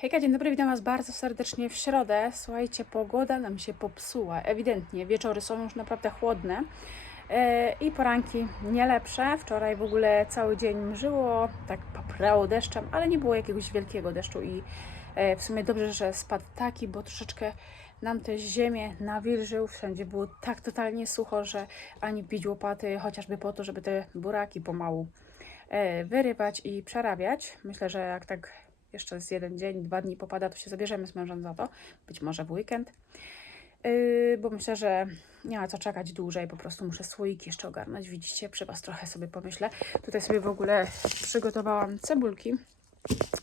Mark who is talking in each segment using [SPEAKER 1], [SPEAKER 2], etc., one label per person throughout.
[SPEAKER 1] Hejka, dzień dobry, witam Was bardzo serdecznie w środę. Słuchajcie, pogoda nam się popsuła, ewidentnie. Wieczory są już naprawdę chłodne e, i poranki nie lepsze. Wczoraj w ogóle cały dzień mrzyło, tak paprało deszczem, ale nie było jakiegoś wielkiego deszczu i e, w sumie dobrze, że spadł taki, bo troszeczkę nam też ziemię nawilżył. Wszędzie było tak totalnie sucho, że ani bić łopaty, chociażby po to, żeby te buraki pomału e, wyrywać i przerabiać. Myślę, że jak tak jeszcze z jeden dzień, dwa dni popada, to się zabierzemy z mężem za to. Być może w weekend. Yy, bo myślę, że nie ma co czekać dłużej, po prostu muszę słoiki jeszcze ogarnąć. Widzicie, przy Was trochę sobie pomyślę. Tutaj sobie w ogóle przygotowałam cebulki,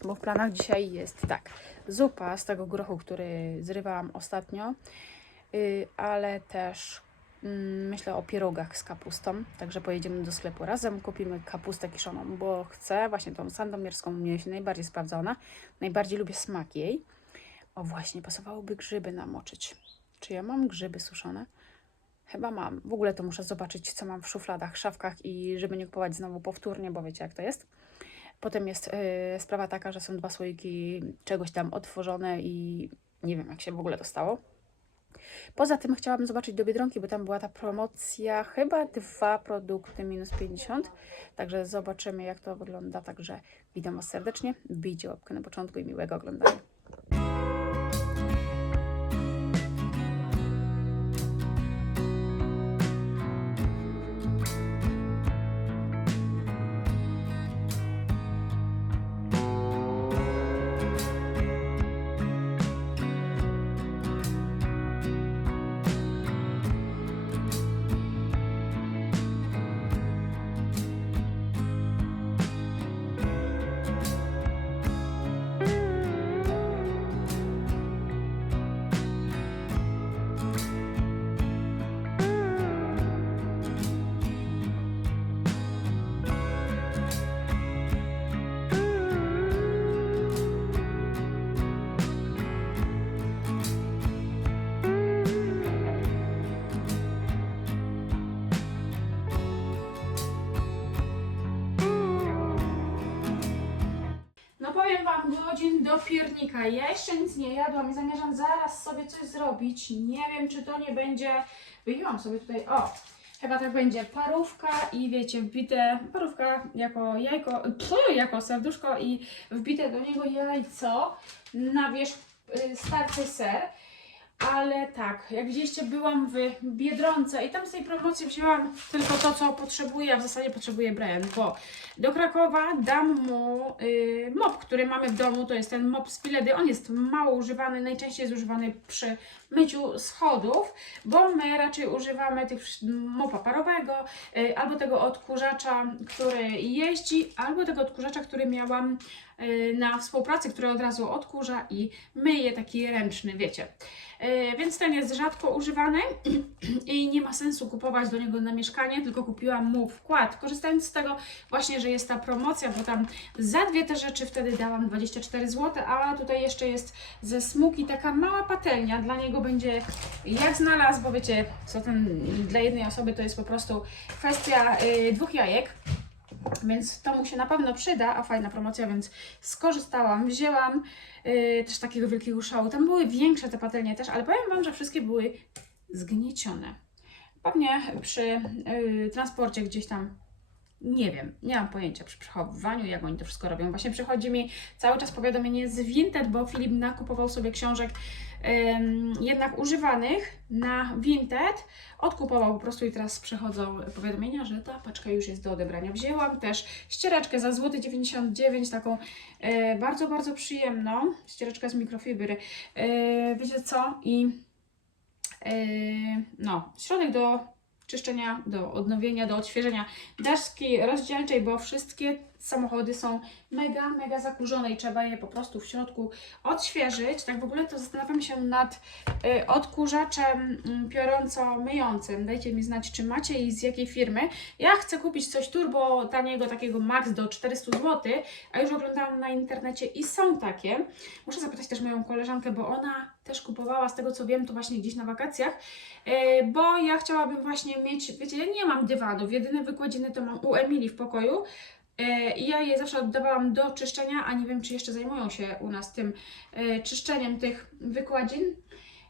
[SPEAKER 1] bo w planach dzisiaj jest tak, zupa z tego grochu, który zrywałam ostatnio, yy, ale też myślę o pierogach z kapustą, także pojedziemy do sklepu razem, kupimy kapustę kiszoną, bo chcę właśnie tą sandomierską, mnie się najbardziej sprawdza ona, najbardziej lubię smak jej. O właśnie, pasowałoby grzyby namoczyć. Czy ja mam grzyby suszone? Chyba mam. W ogóle to muszę zobaczyć, co mam w szufladach, szafkach i żeby nie kupować znowu powtórnie, bo wiecie jak to jest. Potem jest yy, sprawa taka, że są dwa słoiki czegoś tam otworzone i nie wiem jak się w ogóle to stało. Poza tym chciałabym zobaczyć do Biedronki, bo tam była ta promocja, chyba dwa produkty minus 50, także zobaczymy jak to wygląda, także witam Was serdecznie, bijcie łapkę na początku i miłego oglądania. Godzin do piernika. Ja jeszcze nic nie jadłam i zamierzam zaraz sobie coś zrobić. Nie wiem, czy to nie będzie... Wyjęłam sobie tutaj, o, chyba tak będzie parówka i wiecie, wbite, parówka jako jajko, psu, jako serduszko i wbite do niego jajco na wierzch y, starczy ser. Ale tak, jak widzieliście, byłam w Biedronce i tam z tej promocji wzięłam tylko to, co potrzebuję, a w zasadzie potrzebuję Brian, bo do Krakowa dam mu y, mop, który mamy w domu, to jest ten mop z Piledy. On jest mało używany, najczęściej jest używany przy myciu schodów, bo my raczej używamy tych mopa parowego, y, albo tego odkurzacza, który jeździ, albo tego odkurzacza, który miałam y, na współpracy, który od razu odkurza i myje, taki ręczny, wiecie. Y, Więc ten jest rzadko używany i nie ma sensu kupować do niego na mieszkanie, tylko kupiłam mu wkład, korzystając z tego właśnie, że jest ta promocja, bo tam za dwie te rzeczy wtedy dałam 24 zł, a tutaj jeszcze jest ze smuki taka mała patelnia, dla niego będzie jak znalazł, bo wiecie, co ten dla jednej osoby to jest po prostu kwestia y, dwóch jajek. Więc to mu się na pewno przyda, a fajna promocja, więc skorzystałam, wzięłam yy, też takiego wielkiego szału. Tam były większe te patelnie też, ale powiem Wam, że wszystkie były zgniecione. Pewnie przy yy, transporcie gdzieś tam, nie wiem, nie mam pojęcia przy przechowywaniu, jak oni to wszystko robią. Właśnie przychodzi mi cały czas powiadomienie z Vinted, bo Filip nakupował sobie książek jednak używanych na Vinted, odkupował po prostu i teraz przychodzą powiadomienia, że ta paczka już jest do odebrania. Wzięłam też ściereczkę za złoty 99, taką e, bardzo, bardzo przyjemną, ściereczkę z mikrofibry. E, wiecie co? I e, no, środek do czyszczenia, do odnowienia, do odświeżenia deski rozdzielczej, bo wszystkie samochody są mega, mega zakurzone i trzeba je po prostu w środku odświeżyć. Tak w ogóle to zastanawiam się nad y, odkurzaczem mm, piorąco-myjącym. Dajcie mi znać, czy macie i z jakiej firmy. Ja chcę kupić coś turbo taniego, takiego max do 400 zł, a już oglądałam na internecie i są takie. Muszę zapytać też moją koleżankę, bo ona też kupowała, z tego co wiem, to właśnie gdzieś na wakacjach, y, bo ja chciałabym właśnie mieć, wiecie, ja nie mam dywanów, jedyne wykładziny to mam u Emilii w pokoju, I ja je zawsze oddawałam do czyszczenia, a nie wiem, czy jeszcze zajmują się u nas tym e, czyszczeniem tych wykładzin.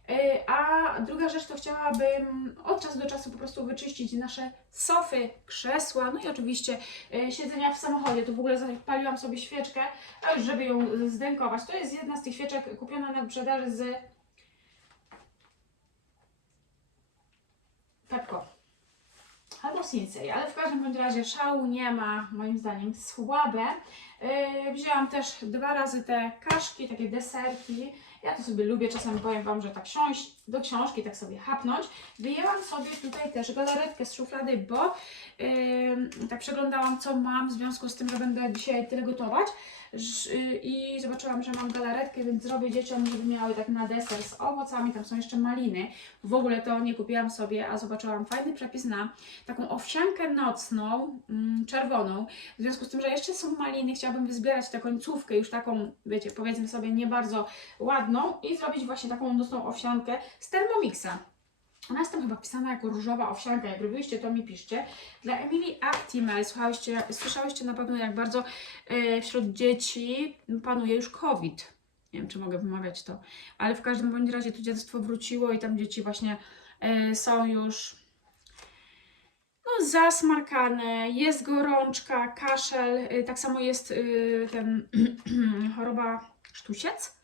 [SPEAKER 1] E, A druga rzecz to chciałabym od czasu do czasu po prostu wyczyścić nasze sofy, krzesła, no i oczywiście e, siedzenia w samochodzie. Tu w ogóle zapaliłam sobie świeczkę, a już żeby ją zdękować. To jest jedna z tych świeczek kupiona na wyprzedaży z Pepko. Albo Sinsei, ale w każdym bądź razie szału nie ma, moim zdaniem, słabe. Yy, wzięłam też dwa razy te kaszki, takie deserki. Ja to sobie lubię, czasem powiem Wam, że tak książ do książki tak sobie hapnąć. Wyjęłam sobie tutaj też galaretkę z szuflady, bo yy, tak przeglądałam, co mam w związku z tym, że będę dzisiaj tyle gotować. Yy, I zobaczyłam, że mam galaretkę, więc zrobię dzieciom, żeby miały tak na deser z owocami. Tam są jeszcze maliny. W ogóle to nie kupiłam sobie, a zobaczyłam fajny przepis na taką owsiankę nocną, mm, czerwoną. W związku z tym, że jeszcze są maliny, chciałabym wyzbierać tę końcówkę, już taką, wiecie, powiedzmy sobie, nie bardzo ładną i zrobić właśnie taką nocną owsiankę z Thermomixa. Ona jest tam chyba pisana jako różowa owsianka. Jak robiliście, to mi piszcie. Dla Emilii Actimel, słyszałyście na pewno, jak bardzo e, wśród dzieci panuje już COVID. Nie wiem, czy mogę wymawiać to, ale w każdym bądź razie tu dziecko wróciło i tam dzieci właśnie e, są już no, zasmarkane, jest gorączka, kaszel, y, tak samo jest ten choroba sztusiec.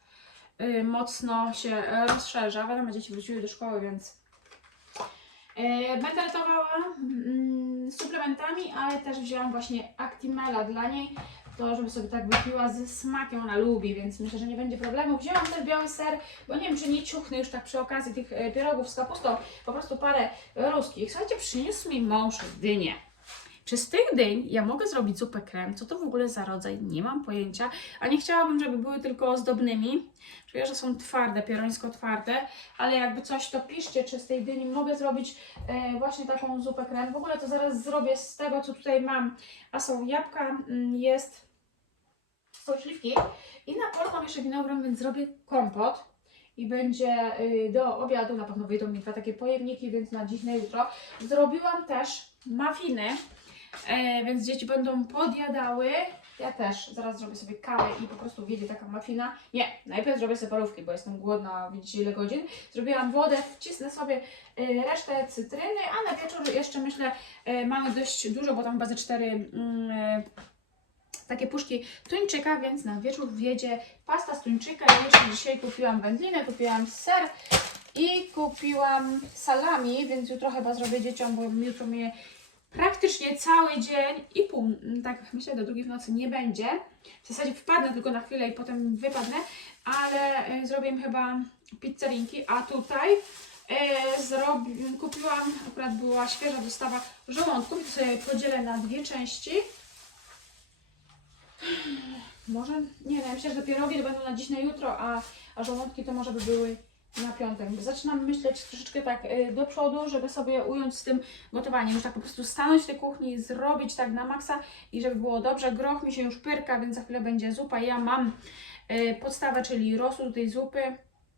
[SPEAKER 1] Mocno się rozszerza. Wiadomo, dzieci wróciły do szkoły, więc będę ratowała mm, suplementami, ale też wzięłam właśnie Actimela dla niej, to żeby sobie tak wypiła ze smakiem, ona lubi, więc myślę, że nie będzie problemu. Wzięłam też biały ser, bo nie wiem, czy nie ciuchnę już tak przy okazji tych y, pierogów z kapustą, po prostu parę ruskich. Słuchajcie, przyniósł mi mąż dynię. Czy z tych dyń ja mogę zrobić zupę krem? Co to w ogóle za rodzaj? Nie mam pojęcia. A nie chciałabym, żeby były tylko ozdobnymi. Czuję, że są twarde, pierońsko twarde, ale jakby coś to piszcie, czy z tej dyni mogę zrobić e, właśnie taką zupę krem. W ogóle to zaraz zrobię z tego, co tutaj mam. A są jabłka, mm, jest, są śliwki i na polu mam jeszcze winogron, więc zrobię kompot. I będzie y, do obiadu, na pewno wyjdą mi dwa takie pojewniki, więc na dziś, na jutro. Zrobiłam też mafiny, e, więc dzieci będą podjadały. Ja też zaraz zrobię sobie kawę i po prostu wiedzie taka mafina. Nie, najpierw zrobię sobie parówki, bo jestem głodna, widzicie ile godzin. Zrobiłam wodę, wcisnę sobie y, resztę cytryny, a na wieczór jeszcze myślę, y, mamy dość dużo, bo tam chyba ze cztery mm, y, takie puszki tuńczyka, więc na wieczór wjedzie pasta z tuńczyka. Ja jeszcze dzisiaj kupiłam wędlinę, kupiłam ser i kupiłam salami, więc jutro chyba zrobię dzieciom, bo jutro mnie praktycznie cały dzień i pół, tak myślę, do drugiej w nocy nie będzie. W zasadzie wpadnę tylko na chwilę i potem wypadnę, ale y, zrobię chyba pizzerinki, a tutaj y, zrobi, kupiłam, akurat była świeża dostawa żołądków, to sobie podzielę na dwie części. Może, nie wiem, myślę, że pierogi to będą na dziś, na jutro, a, a żołądki to może by były na piątek. Zaczynam myśleć troszeczkę tak y, do przodu, żeby sobie ująć z tym gotowaniem. Już tak po prostu stanąć w tej kuchni, zrobić tak na maksa i żeby było dobrze. Groch mi się już pyrka, więc za chwilę będzie zupa. Ja mam y, podstawę, czyli rosół tej zupy.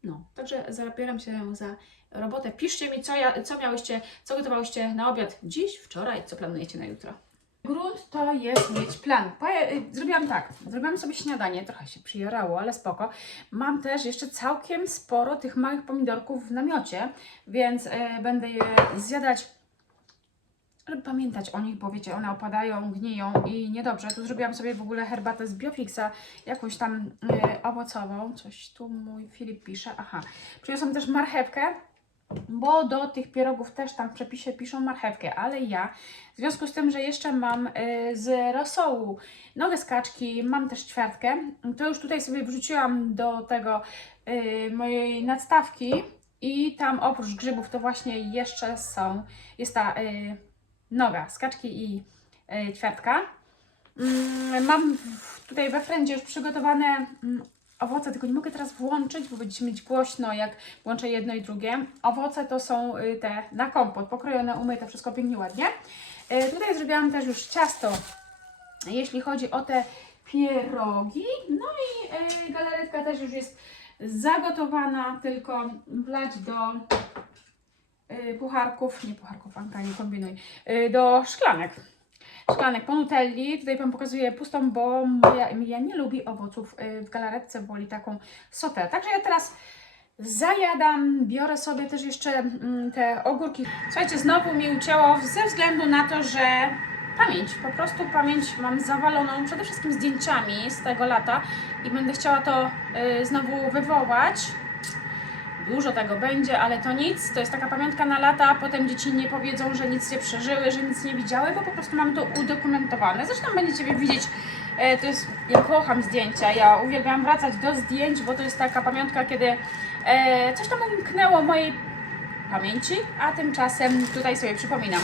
[SPEAKER 1] No, także zabieram się za robotę. Piszcie mi, co, ja, co miałyście, co gotowałyście na obiad dziś, wczoraj, co planujecie na jutro. Grunt to jest mieć plan. Y, Zrobiłam tak, zrobiłam sobie śniadanie, trochę się przyjarało, ale spoko. Mam też jeszcze całkiem sporo tych małych pomidorków w namiocie, więc e, będę je zjadać, żeby pamiętać o nich, bo wiecie, one opadają, gniją i niedobrze. Tu zrobiłam sobie w ogóle herbatę z Biofixa, jakąś tam e, owocową, coś tu mój Filip pisze, aha. Przyniosłam też marchewkę, bo do tych pierogów też tam w przepisie piszą marchewkę, ale ja w związku z tym, że jeszcze mam y, z rosołu nogę z kaczki, mam też ćwiartkę, to już tutaj sobie wrzuciłam do tego y, mojej nadstawki i tam oprócz grzybów to właśnie jeszcze są, jest ta y, noga z kaczki i ćwiartka. Mm, Mam tutaj we frendzie już przygotowane mm, owoce, tylko nie mogę teraz włączyć, bo będziecie mieć głośno, jak włączę jedno i drugie. Owoce to są y, te na kompot, pokrojone, umyte, wszystko pięknie, ładnie. Y, Tutaj zrobiłam też już ciasto, jeśli chodzi o te pierogi. No i y, galaretka też już jest zagotowana, tylko wlać do pucharków, nie pucharków, Anka, nie kombinuj, do szklanek. Szklanek po Nutelli. Tutaj Wam pokazuję pustą, bo moja Emilia nie lubi owoców y, w galaretce, woli taką sotę. Także ja teraz zajadam, biorę sobie też jeszcze mm, te ogórki. Słuchajcie, znowu mi ucięło ze względu na to, że pamięć, po prostu pamięć mam zawaloną przede wszystkim zdjęciami z tego lata i będę chciała to y, znowu wywołać. Dużo tego będzie, ale to nic. To jest taka pamiątka na lata. Potem dzieci nie powiedzą, że nic nie przeżyły, że nic nie widziały, bo po prostu mamy to udokumentowane. Zresztą będziecie widzieć, e, to jest, ja kocham zdjęcia. Ja uwielbiam wracać do zdjęć, bo to jest taka pamiątka, kiedy e, coś tam umknęło mojej pamięci, a tymczasem tutaj sobie przypominam.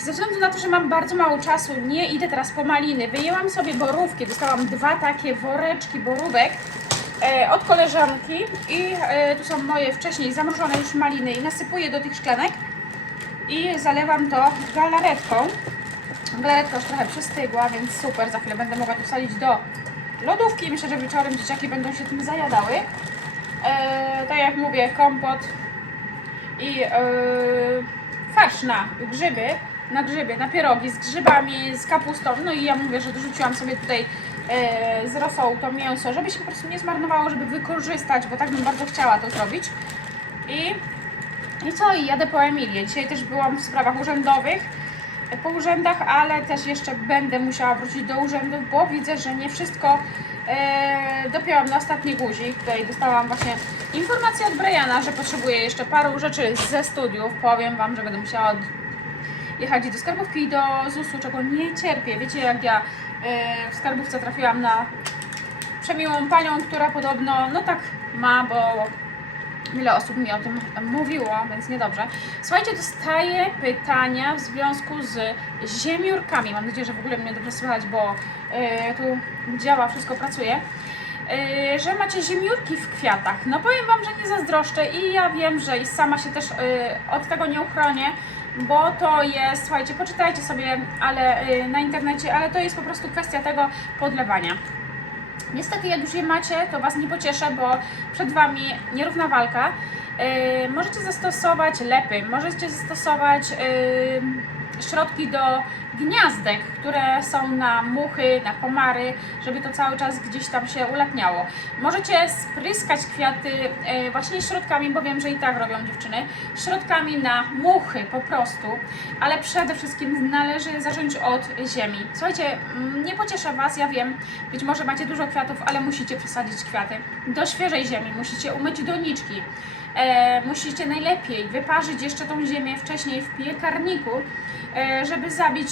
[SPEAKER 1] Ze względu na to, że mam bardzo mało czasu, nie idę teraz po maliny. Wyjęłam sobie borówki, dostałam dwa takie woreczki borówek od koleżanki i e, tu są moje wcześniej zamrożone już maliny i nasypuję do tych szklanek i zalewam to galaretką. Galaretka już trochę przystygła, więc super, za chwilę będę mogła to wsadzić do lodówki. Myślę, że wieczorem dzieciaki będą się tym zajadały. E, tak jak mówię, kompot i e, farsz na grzyby, na grzyby, na pierogi z grzybami, z kapustą. No i ja mówię, że dorzuciłam sobie tutaj e, z rosołu to mięso, żeby się po prostu nie zmarnowało, żeby wykorzystać, bo tak bym bardzo chciała to zrobić. I, i co? I jadę po Emilię. Dzisiaj też byłam w sprawach urzędowych, e, po urzędach, ale też jeszcze będę musiała wrócić do urzędów, bo widzę, że nie wszystko e, dopięłam na ostatni guzik. Tutaj dostałam właśnie informację od Briana, że potrzebuję jeszcze paru rzeczy ze studiów. Powiem Wam, że będę musiała jechać do skarbówki i do ZUS-u, czego nie cierpię. Wiecie, jak ja e, w skarbówce trafiłam na przemiłą panią, która podobno, no tak ma, bo wiele osób mi o tym mówiło, więc niedobrze. Słuchajcie, dostaję pytania w związku z ziemiórkami. Mam nadzieję, że w ogóle mnie dobrze słychać, bo e, tu działa, wszystko pracuje. E, że macie ziemiórki w kwiatach. No powiem Wam, że nie zazdroszczę i ja wiem, że i sama się też e, od tego nie uchronię, bo to jest, słuchajcie, poczytajcie sobie ale, e, na internecie, ale to jest po prostu kwestia tego podlewania. Niestety, jak już je macie, to Was nie pocieszę, bo przed Wami nierówna walka. Yy, możecie zastosować lepy, możecie zastosować yy, środki do gniazdek, które są na muchy, na komary, żeby to cały czas gdzieś tam się ulatniało. Możecie spryskać kwiaty yy, właśnie środkami, bo wiem, że i tak robią dziewczyny, środkami na muchy po prostu, ale przede wszystkim należy zacząć od ziemi. Słuchajcie, nie pocieszę Was, ja wiem, być może macie dużo kwiatów, ale musicie przesadzić kwiaty do świeżej ziemi, musicie umyć doniczki. E, musicie najlepiej wyparzyć jeszcze tą ziemię wcześniej w piekarniku, e, żeby zabić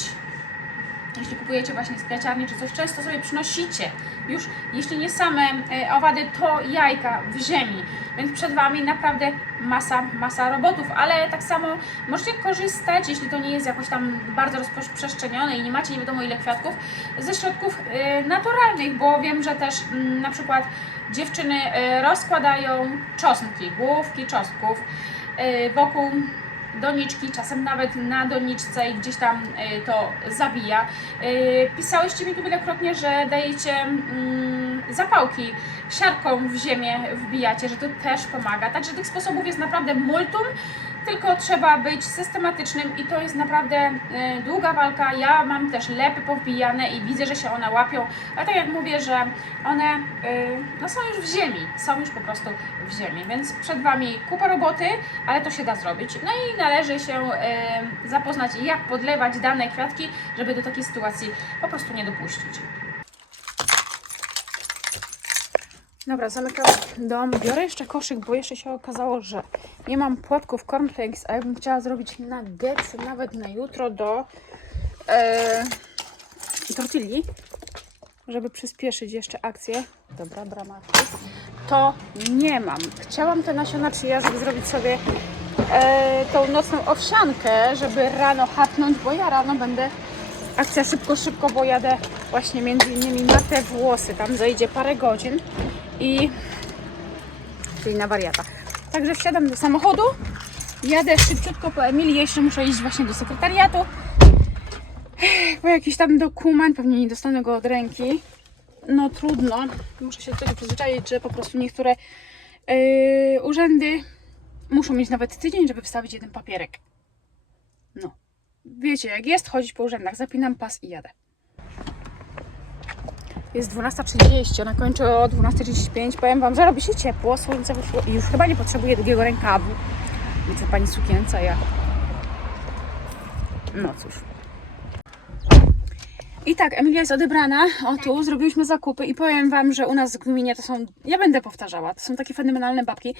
[SPEAKER 1] jeśli kupujecie właśnie z kwiaciarni czy coś, często sobie przynosicie już, jeśli nie same e, owady, to jajka w ziemi. Więc przed Wami naprawdę masa, masa robotów, ale tak samo możecie korzystać, jeśli to nie jest jakoś tam bardzo rozprzestrzenione i nie macie nie wiadomo ile kwiatków, ze środków e, naturalnych, bo wiem, że też mm, na przykład dziewczyny e, rozkładają czosnki, główki czosnków wokół doniczki, czasem nawet na doniczce i gdzieś tam y, to zabija. Y, Pisałyście mi tu wielokrotnie, że dajecie mm, zapałki siarką w ziemię wbijacie, że to też pomaga. Także tych sposobów jest naprawdę multum, tylko trzeba być systematycznym i to jest naprawdę y, długa walka. Ja mam też lepy powbijane i widzę, że się one łapią, ale tak jak mówię, że one y, no, są już w ziemi, są już po prostu w ziemi, więc przed Wami kupa roboty, ale to się da zrobić. No i należy się y, zapoznać, jak podlewać dane kwiatki, żeby do takiej sytuacji po prostu nie dopuścić. Dobra, zamykam dom. Biorę jeszcze koszyk, bo jeszcze się okazało, że nie mam płatków cornflakes, a ja bym chciała zrobić nuggetsy nawet na jutro do e, tortilli, żeby przyspieszyć jeszcze akcję. Dobra, brama. To nie mam. Chciałam te nasiona chia, żeby zrobić sobie e, tą nocną owsiankę, żeby rano chapnąć, bo ja rano będę akcja szybko, szybko, bo jadę właśnie między innymi na te włosy. Tam zajdzie parę godzin i czyli na wariata. Także wsiadam do samochodu, jadę szybciutko po Emilii, jeszcze muszę iść właśnie do sekretariatu po jakiś tam dokument, pewnie nie dostanę go od ręki. No trudno, muszę się do tego przyzwyczaić, że po prostu niektóre yy, urzędy muszą mieć nawet tydzień, żeby wstawić jeden papierek. No. wiecie jak jest, chodzić po urzędach. Zapinam pas i jadę. Jest 12.30, ona kończy o 12.35. Powiem Wam, że robi się ciepło, słońce wyszło i już chyba nie potrzebuję długiego rękawu. Widzę Pani sukience, ja... No cóż. I tak, Emilia jest odebrana. O tu, zrobiliśmy zakupy i powiem Wam, że u nas w gminie to są, ja będę powtarzała, to są takie fenomenalne babki.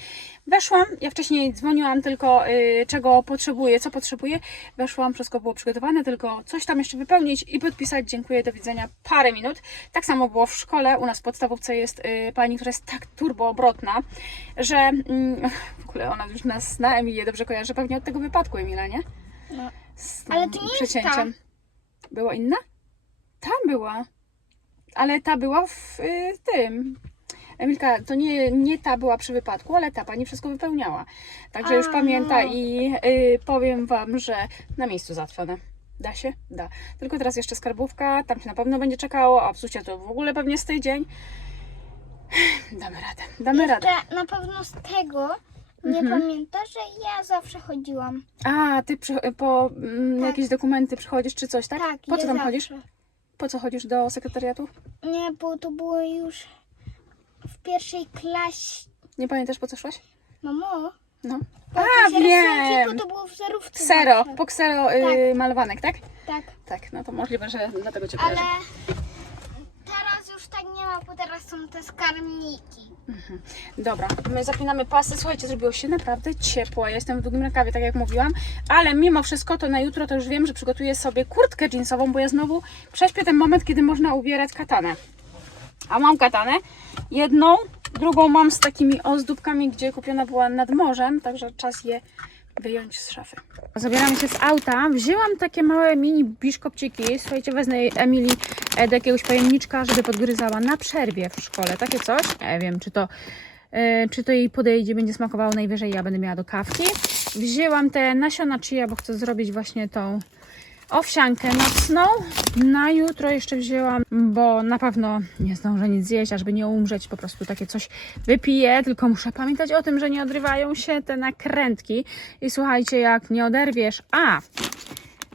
[SPEAKER 1] Weszłam, ja wcześniej dzwoniłam tylko y, czego potrzebuję, co potrzebuję. Weszłam, wszystko było przygotowane, tylko coś tam jeszcze wypełnić i podpisać. Dziękuję, do widzenia, parę minut. Tak samo było w szkole, u nas w podstawówce jest y, pani, która jest tak turbo obrotna, że mm, w ogóle ona już nas zna, Emilię dobrze kojarzy, pewnie od tego wypadku Emila, nie?
[SPEAKER 2] No.
[SPEAKER 1] Z
[SPEAKER 2] Ale to nie jest
[SPEAKER 1] przecięciem. Była inna? Tam była. Ale ta była w y, tym. Emilka, to nie, nie ta była przy wypadku, ale ta pani wszystko wypełniała. Także już
[SPEAKER 2] A,
[SPEAKER 1] pamięta i y, powiem Wam, że na miejscu załatwione. Da się? Da. Tylko teraz jeszcze skarbówka, tam się na pewno będzie czekało, a psucie to w ogóle pewnie z tydzień. Damy radę, damy radę.
[SPEAKER 2] Jeszcze na pewno z tego nie
[SPEAKER 1] Mhm.
[SPEAKER 2] pamiętasz, że ja zawsze chodziłam.
[SPEAKER 1] A, ty przy, po mm,
[SPEAKER 2] Tak.
[SPEAKER 1] jakieś dokumenty przychodzisz czy coś, tak?
[SPEAKER 2] Tak,
[SPEAKER 1] Po
[SPEAKER 2] ja
[SPEAKER 1] co tam
[SPEAKER 2] zawsze.
[SPEAKER 1] chodzisz? Po co chodzisz do sekretariatu?
[SPEAKER 2] Nie, bo to było już w pierwszej klasie.
[SPEAKER 1] Nie pamiętasz po co szłaś?
[SPEAKER 2] Mamo,
[SPEAKER 1] No.
[SPEAKER 2] po
[SPEAKER 1] A,
[SPEAKER 2] jakieś rysunki,
[SPEAKER 1] wiem.
[SPEAKER 2] bo to było w zerówce
[SPEAKER 1] Ksero,
[SPEAKER 2] zawsze.
[SPEAKER 1] po ksero y, malowanek, tak?
[SPEAKER 2] Tak,
[SPEAKER 1] Tak, no to możliwe, że dlatego Cię
[SPEAKER 2] ale
[SPEAKER 1] kojarzę.
[SPEAKER 2] teraz tak nie ma, bo teraz są te skarbniki.
[SPEAKER 1] Dobra, my zapinamy pasy. Słuchajcie, zrobiło się naprawdę ciepło. Ja jestem w długim rękawie, tak jak mówiłam, ale mimo wszystko to na jutro to już wiem, że przygotuję sobie kurtkę jeansową, bo ja znowu prześpię ten moment, kiedy można ubierać katanę. A mam katanę. Jedną, drugą mam z takimi ozdóbkami, gdzie kupiona była nad morzem, także czas je wyjąć z szafy. Zabieramy się z auta. Wzięłam takie małe mini biszkopciki. Słuchajcie, wezmę Emilii do jakiegoś pojemniczka, żeby podgryzała na przerwie w szkole. Takie coś. Nie wiem, czy to, e, czy to jej podejdzie, będzie smakowało najwyżej. Ja będę miała do kawki. Wzięłam te nasiona chia, bo chcę zrobić właśnie tą owsiankę nocną. Na jutro jeszcze wzięłam, bo na pewno nie zdążę nic zjeść, a żeby nie umrzeć, po prostu takie coś wypiję, tylko muszę pamiętać o tym, że nie odrywają się te nakrętki. I słuchajcie, jak nie oderwiesz, a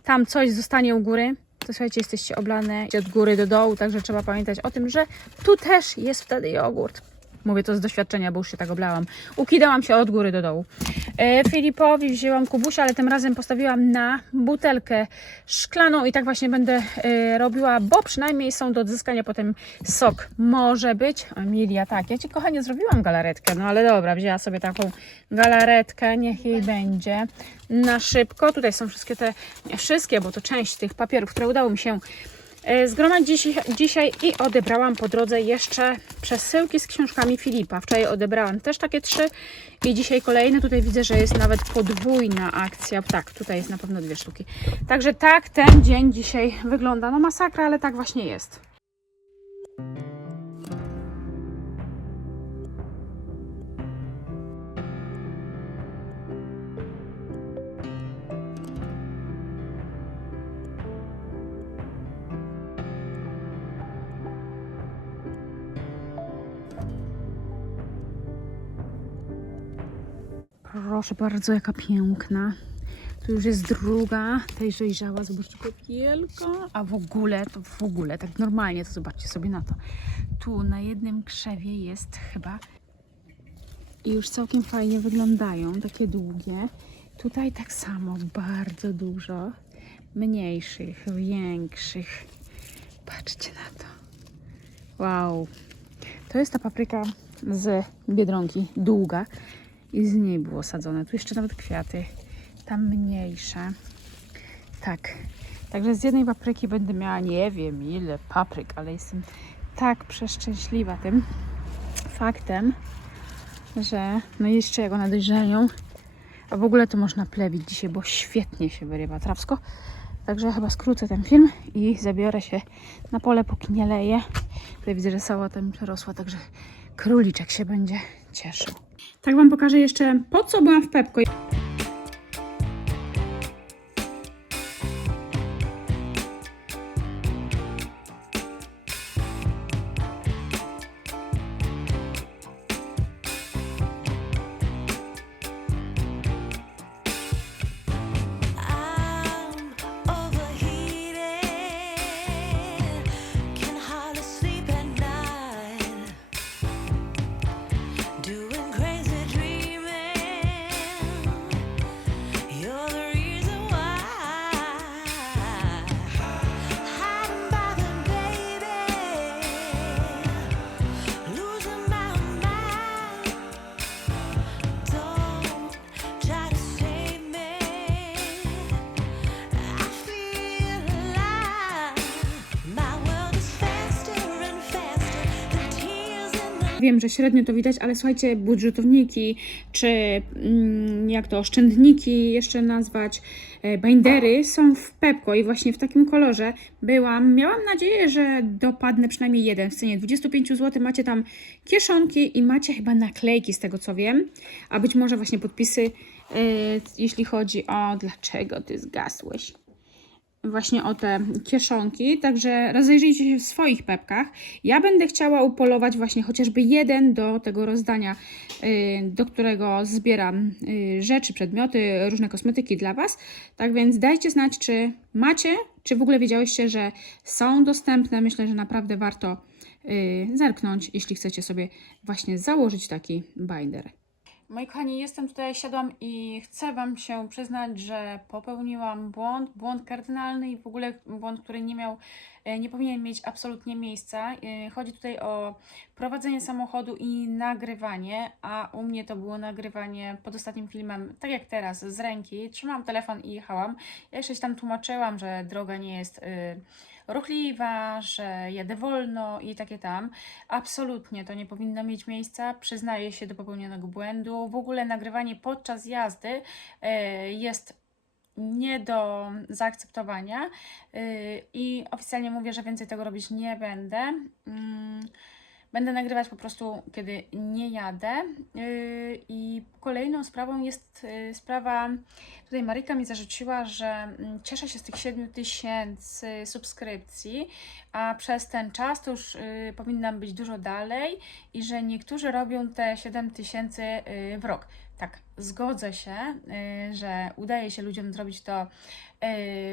[SPEAKER 1] tam coś zostanie u góry, to słuchajcie, jesteście oblane od góry do dołu, także trzeba pamiętać o tym, że tu też jest wtedy jogurt. Mówię to z doświadczenia, bo już się tak oblałam. Ukidałam się od góry do dołu. E, Filipowi wzięłam kubusia, ale tym razem postawiłam na butelkę szklaną i tak właśnie będę e, robiła, bo przynajmniej są do odzyskania potem sok. Może być. Emilia, tak, ja Ci kochanie zrobiłam galaretkę, no ale dobra, wzięła sobie taką galaretkę, niech jej będzie na szybko. Tutaj są wszystkie te, nie wszystkie, bo to część tych papierów, które udało mi się e, zgromadzić dzisiaj, dzisiaj i odebrałam po drodze jeszcze przesyłki z książkami Filipa. Wczoraj odebrałam też takie trzy i dzisiaj kolejne. Tutaj widzę, że jest nawet podwójna akcja. Tak, tutaj jest na pewno dwie sztuki. Także tak ten dzień dzisiaj wygląda. No masakra, ale tak właśnie jest. Proszę bardzo, jaka piękna. Tu już jest druga, tej dojrzała, zobaczcie, kopielka. A w ogóle, to w ogóle, tak normalnie, to zobaczcie sobie na to. Tu na jednym krzewie jest chyba i już całkiem fajnie wyglądają, takie długie. Tutaj tak samo, bardzo dużo mniejszych, większych. Patrzcie na to. Wow. To jest ta papryka z Biedronki, długa i z niej było sadzone. Tu jeszcze nawet kwiaty, tam mniejsze. Tak. Także z jednej papryki będę miała nie wiem ile papryk, ale jestem tak przeszczęśliwa tym faktem, że no jeszcze jak one a w ogóle to można plewić dzisiaj, bo świetnie się wyrywa trawsko. Także chyba skrócę ten film i zabiorę się na pole, póki nie leje. Tutaj widzę, że sałata mi przerosła, także króliczek się będzie cieszył. Tak Wam pokażę jeszcze, po co byłam w Pepko. Wiem, że średnio to widać, ale słuchajcie, budżetowniki, czy mm, jak to, oszczędniki jeszcze nazwać, e, bindery są w Pepko i właśnie w takim kolorze byłam. Miałam nadzieję, że dopadnę przynajmniej jeden. W cenie 25 zł macie tam kieszonki i macie chyba naklejki z tego co wiem, a być może właśnie podpisy, e, jeśli chodzi o dlaczego ty zgasłeś właśnie o te kieszonki, także rozejrzyjcie się w swoich pepkach. Ja będę chciała upolować właśnie chociażby jeden do tego rozdania, y, do którego zbieram y, rzeczy, przedmioty, różne kosmetyki dla Was. Tak więc dajcie znać, czy macie, czy w ogóle wiedziałyście, że są dostępne. Myślę, że naprawdę warto y, zerknąć, jeśli chcecie sobie właśnie założyć taki binder. Moi kochani, jestem tutaj, siadłam i chcę Wam się przyznać, że popełniłam błąd, błąd kardynalny i w ogóle błąd, który nie miał, e, nie powinien mieć absolutnie miejsca. E, Chodzi tutaj o prowadzenie samochodu i nagrywanie, a u mnie to było nagrywanie pod ostatnim filmem, tak jak teraz, z ręki. Trzymałam telefon i jechałam. Ja jeszcze się tam tłumaczyłam, że droga nie jest... y, ruchliwa, że jadę wolno i takie tam. Absolutnie to nie powinno mieć miejsca. Przyznaję się do popełnionego błędu. W ogóle nagrywanie podczas jazdy e, jest nie do zaakceptowania e, i oficjalnie mówię, że więcej tego robić nie będę. Będę nagrywać po prostu, kiedy nie jadę. Yy, I kolejną sprawą jest yy, sprawa, tutaj Marika mi zarzuciła, że mm, cieszę się z tych 7 tysięcy subskrypcji, a przez ten czas to już yy, powinnam być dużo dalej i że niektórzy robią te 7 tysięcy yy, w rok. Tak, zgodzę się, yy, że udaje się ludziom zrobić to yy,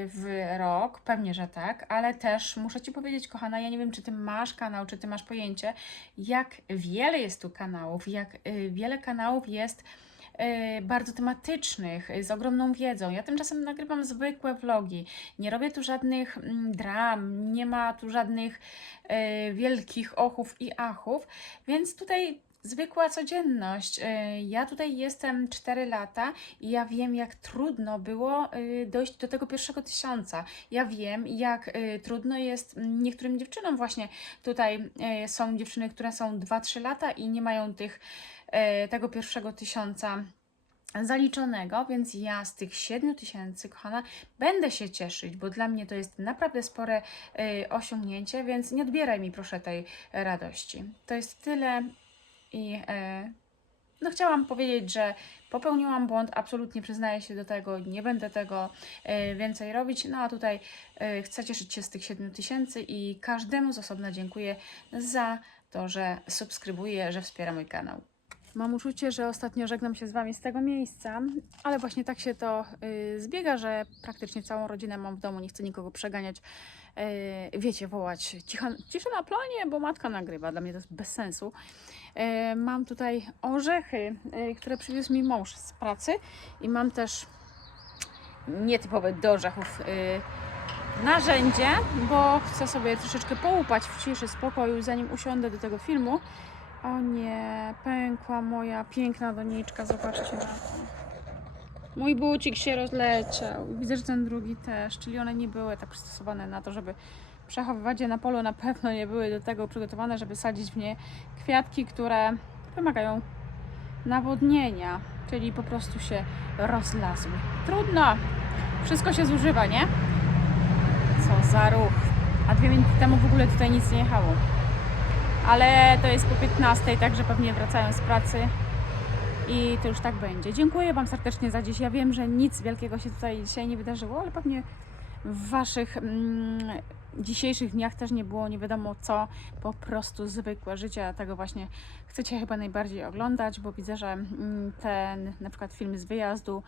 [SPEAKER 1] w rok, pewnie, że tak, ale też muszę Ci powiedzieć, kochana, ja nie wiem, czy Ty masz kanał, czy Ty masz pojęcie, jak wiele jest tu kanałów, jak y, wiele kanałów jest y, bardzo tematycznych, y, z ogromną wiedzą. Ja tymczasem nagrywam zwykłe vlogi. Nie robię tu żadnych mm, dram, nie ma tu żadnych y, wielkich ochów i achów, więc tutaj zwykła codzienność. Y, Ja tutaj jestem 4 lata i ja wiem, jak trudno było y, dojść do tego pierwszego tysiąca. Ja wiem, jak y, trudno jest niektórym dziewczynom właśnie tutaj są dziewczyny, które są 2-3 lata i nie mają tych, tego pierwszego tysiąca zaliczonego, więc ja z tych 7 tysięcy, kochana, będę się cieszyć, bo dla mnie to jest naprawdę spore osiągnięcie, więc nie odbieraj mi proszę tej radości. To jest tyle i e, no chciałam powiedzieć, że popełniłam błąd, absolutnie przyznaję się do tego, nie będę tego e, więcej robić. No a tutaj e, chcę cieszyć się z tych 7 tysięcy i każdemu z osobna dziękuję za to, że subskrybuje, że wspiera mój kanał. Mam uczucie, że ostatnio żegnam się z Wami z tego miejsca, ale właśnie tak się to y, zbiega, że praktycznie całą rodzinę mam w domu, nie chcę nikogo przeganiać. Y, wiecie, wołać cicho, cisza na plonie, bo matka nagrywa, dla mnie to jest bez sensu. Y, mam tutaj orzechy, y, które przywiózł mi mąż z pracy i mam też nietypowe do orzechów y, narzędzie, bo chcę sobie troszeczkę połupać w ciszy, spokoju, zanim usiądę do tego filmu. O nie, pękła moja piękna doniczka, zobaczcie na to. Mój bucik się rozleciał. Widzę, że ten drugi też, czyli one nie były tak przystosowane na to, żeby przechowywać je na polu. Na pewno nie były do tego przygotowane, żeby sadzić w nie kwiatki, które wymagają nawodnienia, czyli po prostu się rozlazły. Trudno, wszystko się zużywa, nie? Co za ruch. A dwie minuty temu w ogóle tutaj nic nie jechało ale to jest po 15, także pewnie wracają z pracy i to już tak będzie. Dziękuję Wam serdecznie za dziś. Ja wiem, że nic wielkiego się tutaj dzisiaj nie wydarzyło, ale pewnie w Waszych mm, dzisiejszych dniach też nie było nie wiadomo co, po prostu zwykłe życie, a tego właśnie chcecie chyba najbardziej oglądać, bo widzę, że mm, ten na przykład film z wyjazdu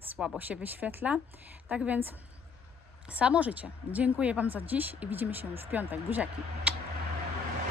[SPEAKER 1] słabo się wyświetla. Tak więc samo życie. Dziękuję Wam za dziś i widzimy się już w piątek. Buziaki.